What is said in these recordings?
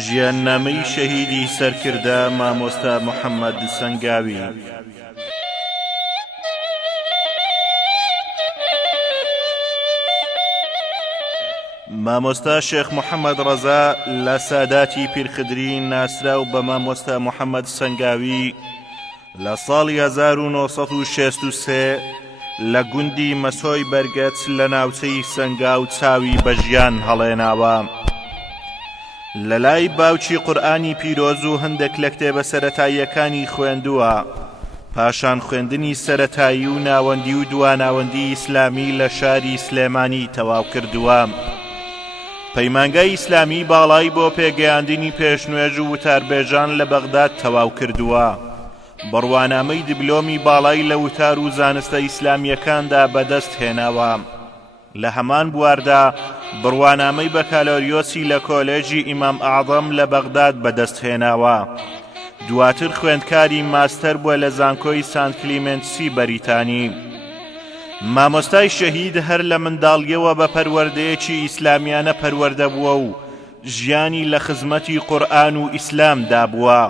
ژیاننامەی شەهیدی سەركردە مامۆستا محمد سەنگاوی. مامۆستا شێخ محمد ڕەزا لە ساداتی پیرخدری ناسرا و بە مامۆستا محمد سەنگاوی لە ساڵی 1963 لە گوندی مەسۆی بەرگەچ لە ناوچەی سەنگاو چاوی بە ژیان هەڵێناوە. لە لای باوکی قورئانی پیرۆز و هەندێک لە کتێبە سەرەتاییەکانی خوێندووە، پاشان خوێندنی سەرەتایی و ناوەندی و دواناوەندی ئیسلامی لە شاری سلێمانی تەواو کردووە. پەیمانگای ئیسلامی باڵای بۆ پێگەیاندنی پێشنوێژ و وتاربێژان لە بەغداد تەواو کردووە. بڕوانامەی دیبلۆمی باڵای لە وتار و زانستە ئیسلامیەکاندا بەدەست هێناوە. لە هەمان بواردا بڕوانامەی بەکالۆریۆسی لە کۆلێژی ئیمام ئاعظەم لە بەغداد بەدەست هێناوە. دواتر خوێندکاری ماستەر بووە لە زانکۆی سانت کلیمنسی بەریتانی. مامۆستای شەهید هەر لە منداڵیەوە بە پەروەردەیەکی ئیسلامیانە پەروەردە بووە و ژیانی لە خزمەتی قورئان و ئیسلامدا بووە.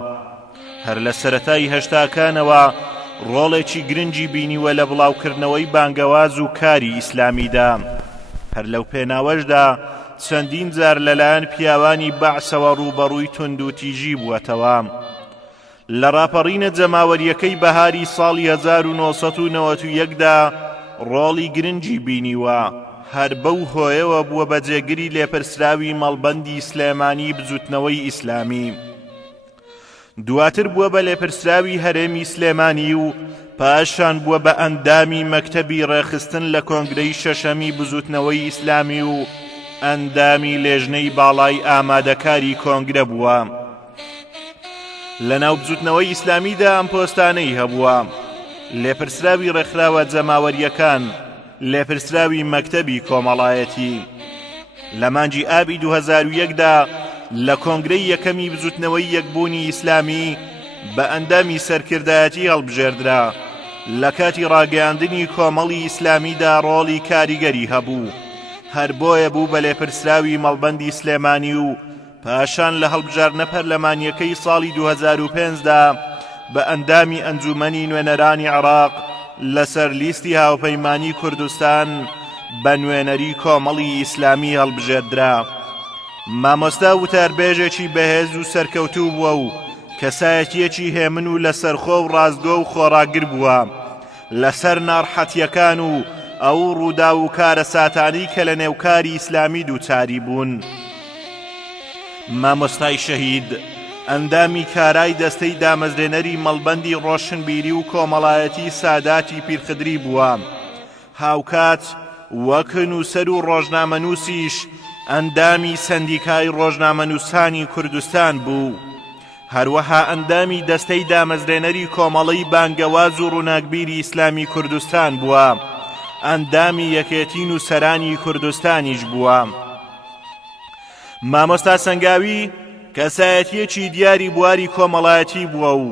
هەر لە سەرەتای هەشتاکانەوە ڕۆڵێکی گرنگی بینیوە لە بڵاوکردنەوەی بانگەواز و کاری ئیسلامیدا. هەر لەو پێناوەشدا چەندین جار لەلایەن پیاوانی بەعسەوە ڕوبەڕووی تند و تیژی بووەتەوە. لە ڕاپەڕینە جەماوەریەکەی بەهاری ساڵی 1991دا ڕۆڵی گرنگی بینیوە. هەر بەو هۆیەوە بووە بەجێگری لێپرسراوی مەڵبەندی سلێمانی بجووتنەوەی ئیسلامی. دواتر بووە بە لێپرسراوی هەرێمی سلێمانی و پاشان بووە بە ئەندامی مەکتەبی ڕێخستن لە کۆنگرەی شەشەمی بزوتنەوەی ئیسلامی و ئەندامی لێژنەی باڵای ئامادەکاری کۆنگرە بووە. لە ناو بزوتنەوەی ئیسلامیدا ئەم پۆستانەی هەبووە: لێپرسراوی ڕێکخراوە جەماوەریەکان، لێپرسراوی مەکتەبی کۆمەڵایەتی. لە مانگی ئابی 2001دا لە کۆنگرەی یەکەمی بزوتنەوەی یەکبوونی ئیسلامی بە ئەندامی سەرکردایەتی هەڵبژێردرا. لە کاتی ڕاگەیاندنی کۆمەڵی ئیسلامیدا ڕۆڵی کاریگەری هەبوو. هەر بۆیە بوو بە لێپرسراوی مەڵبەندی سلێمانی و پاشان لە هەڵبژاردنە پەرلەمانیەکەی ساڵی 2005دا بە ئەندامی ئەنجومەنی نوێنەرانی عێراق لەسەر لیستی هاوپەیمانی کوردستان بە نوێنەری کۆمەڵی ئیسلامی هەڵبژێردرا. مامۆستا وتاربێژێکی بەهێز و سەرکەوتوو بووە و کەسایەتیەکی هێمن و لەسەرخۆ و ڕازگۆ و خۆڕاگر بووە لەسەر ناڕحەتیەکان و ئەو ڕوودا و کارە ساتانی کە لە نێوکاری ئیسلامی دووچاری بوون. مامۆستای شەهید ئەندامی کارای دەستەی دامەزرێنەری مەڵبەندی ڕۆشنبیری و کۆمەڵایەتی ساداتی پیرخدری بووە. هاوکات وەک نووسەر و ڕۆژنامەنووسیش ئەندامی سەندیکای ڕۆژنامەنووسانی کوردستان بوو. هەروەها ئەندامی دەستەی دامەزرێنەری کۆمەڵی بانگەواز و ڕووناکبیری ئیسلامی کوردستان بووە. ئەندامی یەکێتی نووسەرانی کوردستانیش بووە. مامۆستا سەنگاوی کەسایەتیەکی دیاری بواری کۆمەڵایەتی بووە و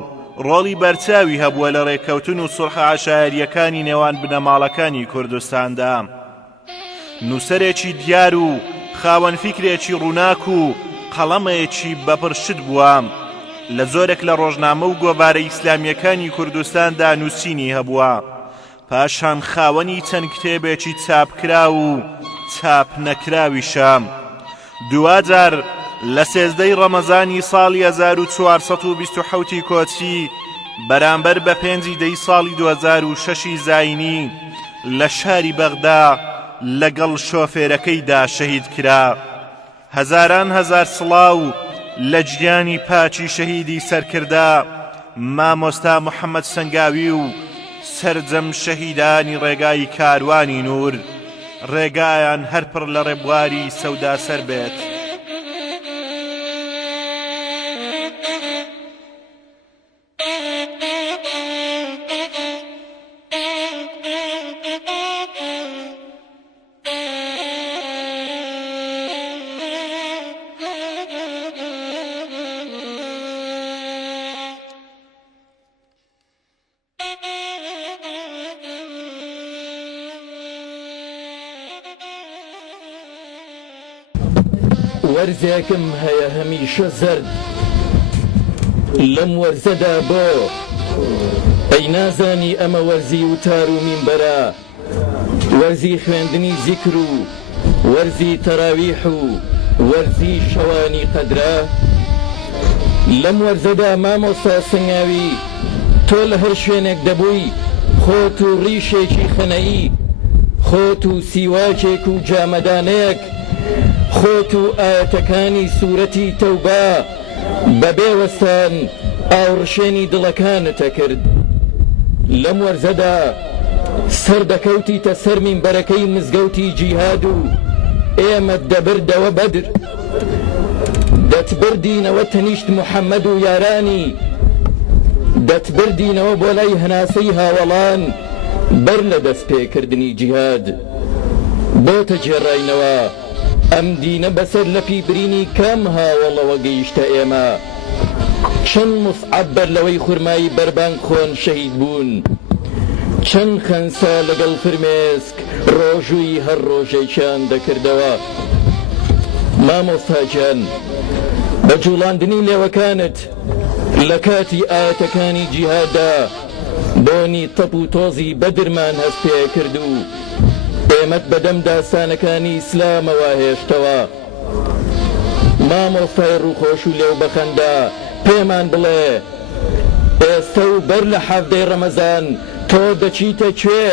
ڕۆڵی بەرچاوی هەبووە لە ڕێککەوتن و سوڵح عەشایەریەکانی نێوان بنەماڵەکانی کوردستاندا. نووسەرێکی دیار و خاوەن فیکرێکی ڕووناک و قەڵەمێکی بەپرشت بووە. لە زۆرێک لە ڕۆژنامە و گۆڤارە ئیسلامیەکانی کوردستاندا نووسینی هەبووە. پاشان خاوەنی چەند کتێبێکی چاپکرا و چاپ نەکراویشە. دوجار لە 13 ڕەمەزانی ساڵی 1427 کۆچی بەرامبەر بە 5 ساڵی 2006 زاینی لە شاری بەغدا لەگەڵ شۆفێرەکەیدا شەهید کرا. هەزاران هەزار سڵاو لە گیانی پاچی شەهیدی سەركردە مامۆستا محمد سەنگاوی و سەرجەم شەهیدانی ڕێگای کاروانی نور، ڕێگایان هەر پڕ لە ڕێبواری سەودا سەر بێت. وەرزێکم هەیە هەمیشە زەرد لەم وەرزەدا بۆ ئەی نازانی ئەمە وەرزی وتار و مینبەرە وەرزی خوێندنی زیکر و وەرزی تەراویح و وەرزی شەوانی قەدرە لەم وەرزەدا مامۆستا سەنگاوی تۆ لە هەر شوێنێک دەبووی خۆت و ڕیشێکی خەنەیی خۆت و سیواچێک و جامەدانەیەک خۆت و ئاەتەکانی سوورەتی تەوبە بەبێ وەستان ئاوڕشێنی دڵەکانتە کرد لەم وەرزەدا سەردەکەوتیتە سەر مینبەرەکەی مزگەوتی جیهاد و ئێمە دەبردەوە بەدر دەتبردینەوە تەنیشت محەممەد و یارانی دەتبردینەوە بۆ لای هەناسەی هاوڵان بەر لە دەست پێکردنی جیهاد بۆتە جێڕاینەوە ئەم دینە بەسەر لە پیبرینی کەم هاوڵەوە گەیشتە ئێمە چەند مصعەب بەر لەوەی خورمایی بەربانگ خۆن شەهید بوون چەند خەنسا لەگەڵ فرمێسک ڕۆژووی هەر ڕۆژێکیان دەکردەوە مامۆستاجان بە جوڵاندنی لێوەکانت لە کاتی ئاەتەکانی جیهاددا بۆنی تەپ و تۆزی بەدرمان هەست پێ کرد و ئێمەت بەدەم داستانەکانی ئیسلامەوە هێشتەوە مامۆستای ڕووخۆش و لێو بەخەندا پێمان بڵێ ئێستا و بەر لە حەفتەی ڕەمەزان تۆ دەچیتە کوێ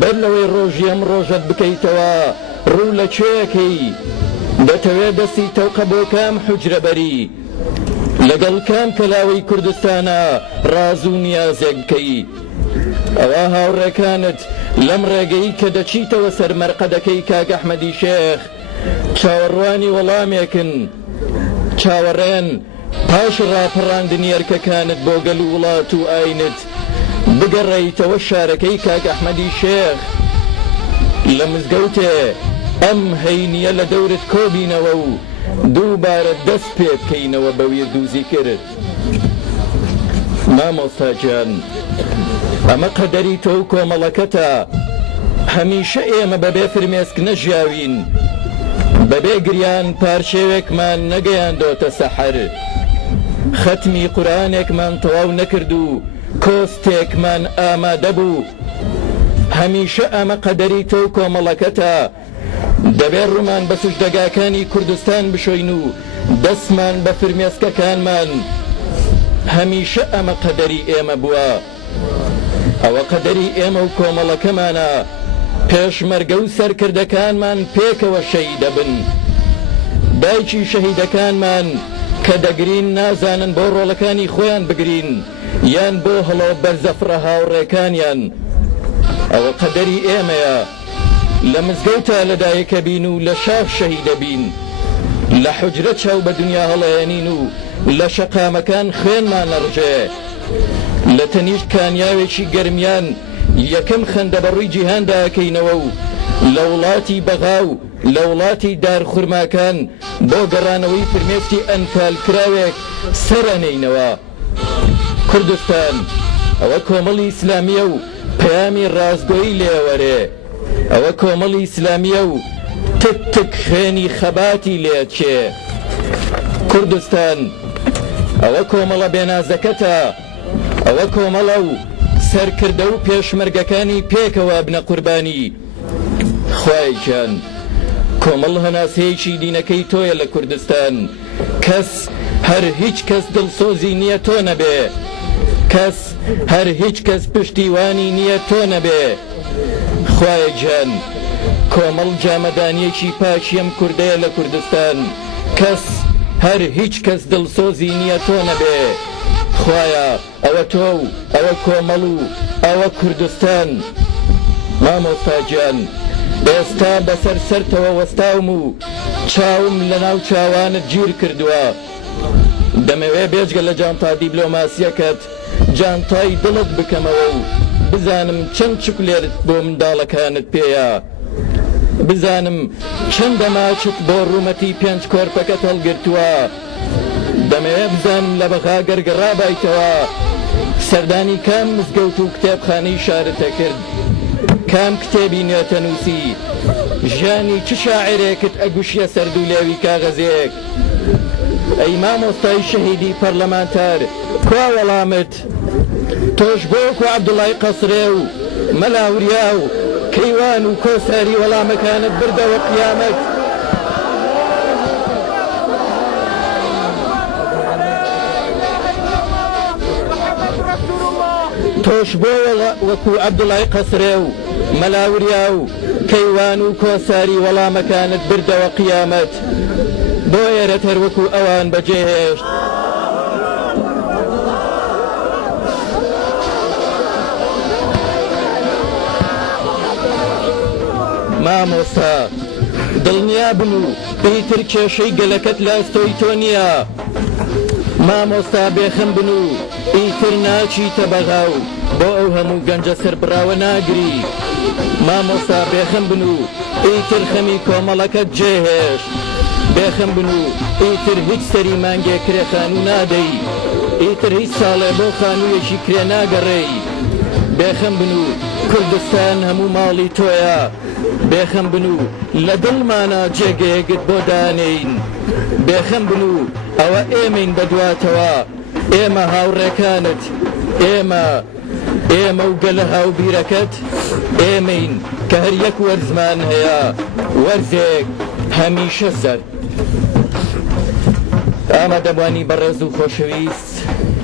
بەر لەوەی ڕۆژی ئەم ڕۆژەت بکەیتەوە ڕوو لە کوێیەکەی دەتەوێت دەستی تەوقە بۆ کام حوجرەبەری لەگەڵ کام کەلاوەی کوردستانە ڕاز و نیازێک بکەی ئەوە هاوڕێکانت لەم ڕێگەی کە دەچیتەوە سەر مەرقەدەکەی کاک ئەحمەدی شێخ چاوەڕوانی وەڵامێکن چاوەڕێن پاش ڕاپەڕاندنی ئەرکەکانت بۆ گەل و وڵات و ئاینت بگەڕێیتەوە شارەکەی کاک ئەحمەدی شێخ لە مزگەوتێ ئەم هەینیە لە دەورت کۆبینەوە و دووبارە دەست پێ بکەینەوە بە ویردوزی کرد مامۆستاجان ئەمە قەدەری تۆ و کۆمەڵەکەتە هەمیشە ئێمە بەبێ فرمێسک نەژیاوین بەبێ گریان پارچێوێکمان نەگەیاندۆتە سەحەر ختمی قورئانێکمان تەواو نەکرد و کۆستێکمان ئامادە بوو هەمیشە ئەمە قەدەری تۆ و کۆمەڵەکەتە دەبێت ڕوومان بە سوژدەگاکانی کوردستان بشۆین و دەستمان بە فرمێسکەکانمان هەمیشە ئەمە قەدەری ئێمە بووە ئەوە قەدەری ئێمە و کۆمەڵەکەمانە پێشمەرگە و سەرکردەکانمان پێکەوە شەهید دەبن دایکی شەهیدەکانمان کە دەگرین نازانن بۆ ڕۆڵەکانی خۆیان بگرین یان بۆ هەڵۆ بەرزەفرە هاوڕێکانیان ئەوە قەدەری ئێمەیە لە مزگەوتە لەدایکە بین و لە شاف شەهیدە بین لە حوجرە چاو بە دنیا هەڵەیەنین و لە شەقامەکان خوێنمان نەڕژێ لە تەنیشت کانیاوێکی گەرمیان یەکەم خەندە بەڕووی جیهاندا ئەکەینەوە و لە وڵاتی بەغا و لە وڵاتی دارخورماکان بۆ گەڕانەوەی فرمێسکی ئەنفال کراوێک سەرەنێینەوە کوردستان ئەوە کۆمەڵی ئیسلامیە و پەیامی ڕاستگۆیی لێوەرێ ئەوە کۆمەڵی ئیسلامیە و تک تک خوێنی خەباتی لێچێ کوردستان ئەوە کۆمەڵە بێنازەکەتە ئەوە کۆمەڵە و سەرکردە و پێشمەرگەکانی پێکەوە بنە قوربانی خوای گیان کۆمەڵ هەناسەیەکی دینەکەی تۆیە لە کوردستان کەس هەر هیچ کەس دڵسۆزی نییە تۆ نەبێ کەس هەر هیچ کەس پشتیوانی نییە تۆ نەبێ خوای گیان کۆمەڵ جامەدانیەکی پاچیم کوردەیە لە کوردستان کەس هەر هیچ کەس دڵسۆزی نییە تۆ نەبێ خوایە ئەوە تۆ و ئەوە کۆمەڵ و ئەوە کوردستان مامۆستاجان ئێستا بەسەر سەرتەوە وەستاوم و چاوم لە ناو چاوانت گیر کردووە دەمەوێ بێجگە لە جانتا دیبلۆماسیەکەت جانتای دڵت بکەمەوە و بزانم چەند چوکلێرت بۆ منداڵەکانت پێیە بزانم چەند دەماچت بۆ ڕوومەتی پێنج کۆرپەکەت هەڵگرتووە دەمەوێ بزانم لە بەغا گەرگەڕا بایتەوە سەردانی کام مزگەوت و کتێبخانەی شارتە کرد کام کتێبی نوێتەنووسی ژیانی چ شاعرێکت ئەگوشیە سەردوولێوی کاغەزێک ئەی مامۆستای شەهیدی پەرلەمانتار کوا وەڵامت تۆش بۆکو عەبدوڵای قەسرێ و مەلاوریا و کەیوان و کۆساری وەڵامەکانت بردەوە قیامەت تۆش بۆ وەکو عەبدوڵای قەسرێ و مەلاوریا و کەیوان و کۆساری وەڵامەکانت بردەوە قیامەت بۆ ئێرە تەروەکو ئەوان بەجێهێشت مامۆستا دڵنیا بن و ئیتر کێشەی گەلەکەت لە ئەستۆی تۆ نییە مامۆستا بێخەم بن و ئیتر ناچیتە بەغاو بۆ ئەو هەموو گەنجە سەربڕاوە ناگری مامۆستا بێخەم بن و ئیتر خەمی کۆمەڵەکەت جێهێشت بێخەم بن و ئیتر هیچ سەری مانگێ کرێ خانوو نادەی ئیتر هیچ ساڵێ بۆ خانوویەکی کرێ ناگەڕێی بێخەم بن و کوردستان هەموو ماڵی تۆیە بێخەم بن و لە دڵمانە جێگەیەکت بۆ دانین بێخەم بن و ئەوە ئێمەین بەدواتەوە ئێمە هاوڕێکانت ئێمە و گەلە هاوبیرەکەت ئێمەین کە هەر یەک وەرزمان هەیە وەرزێک هەمیشە سەر ئامادەبوانی بەڕێز و خۆشەویست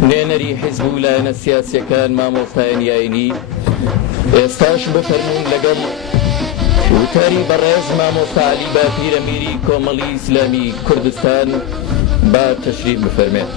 نوێنەری حیزب و لایەنە سیاسیەکان مامۆستایان یاینی ئێستاش بفەرموون لەگەڵ وتاری بەڕێز مامۆستا عەلی پیرەمیری کۆمەڵی ئیسلامی کوردستان با تەشریف بفەرمێت